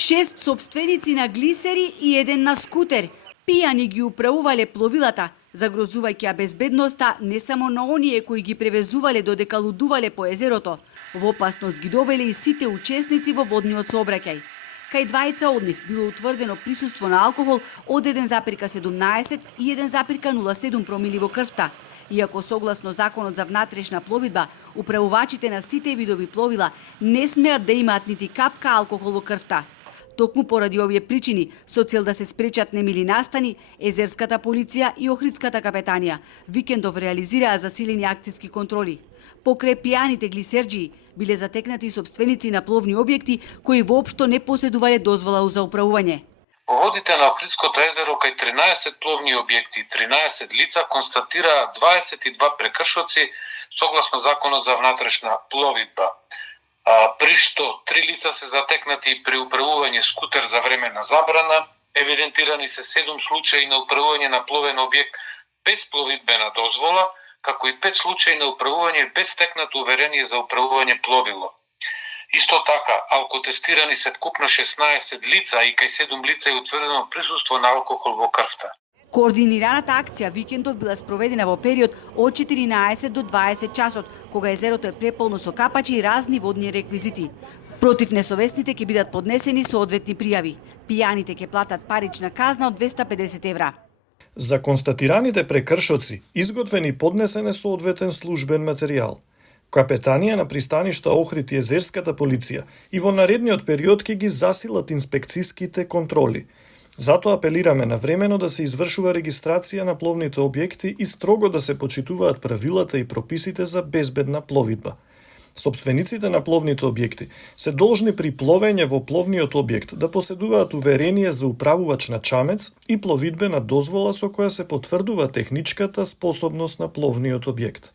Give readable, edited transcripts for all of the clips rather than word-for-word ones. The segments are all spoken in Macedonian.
6 собственици на глисери и еден на скутер. Пијани ги управувале пловилата, загрозувајќи ја безбедноста не само на оние кои ги превезувале додека лудувале по езерото, во опасност ги довеле и сите учесници во водниот сообраќај. Кај двајца од нив било утврдено присуство на алкохол од 1,17 и 1,07 промили во крвта. Иако согласно Законот за внатрешна пловидба, управувачите на сите видови пловила не смеат да имаат нити капка алкохол во крвта. Токму поради овие причини, со цел да се спречат немили настани, Езерската полиција и Охридската капетанија викендов реализираа засилени акцијски контроли. Покрај пијаните глисерџии биле затекнати и собственици на пловни објекти кои воопшто не поседувале дозвола за управување. Во водите на Охридското езеро кај 13 пловни објекти, 13 лица констатираа 22 прекршоци согласно Законот за внатрешна пловидба. При што 3 лица се затекнати при управување скутер за време на забрана, евидентирани се 7 случаи на управување на пловен објект без пловидбена дозвола, како и 5 случаи на управување без стекнато уверение за управување пловило. Исто така, алкотестирани се вкупно 16 лица и кај 7 лица е утврдено присуство на алкохол во крвта. Координираната акција викендов била спроведена во период од 14 до 20 часот, кога езерото е преполно со капачи и разни водни реквизити. Против несовесните ќе бидат поднесени соодветни пријави. Пијаните ќе платат парична казна од 250 евра. За констатираните прекршоци изготвен и поднесен е соодветен службен материјал. Капетанија на пристаништа Охрид и Езерската полиција и во наредниот период ќе ги засилат инспекцијските контроли. Затоа апелираме навремено да се извршува регистрација на пловните објекти и строго да се почитуваат правилата и прописите за безбедна пловидба. Собствениците на пловните објекти се должни при пловење во пловниот објект да поседуваат уверение за управувач на чамец и пловидбена дозвола со која се потврдува техничката способност на пловниот објект.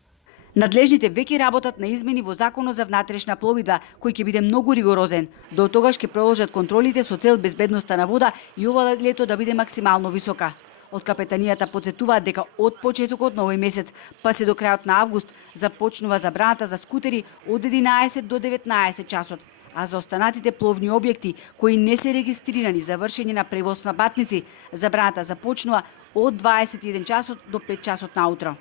Надлежните веќе работат на измени во Законот за внатрешна пловидба, кој ќе биде многу ригорозен. До тогаш ќе продолжат контролите со цел безбедноста на вода и ова лето да биде максимално висока. Од капетанијата потсетуваат дека од почетокот на овој месец, па се до крајот на август, започнува забраната за скутери од 11 до 19 часот, а за останатите пловни објекти кои не се регистрирани за вршење на превоз на патници, забраната започнува од 21 часот до 5 часот наутро.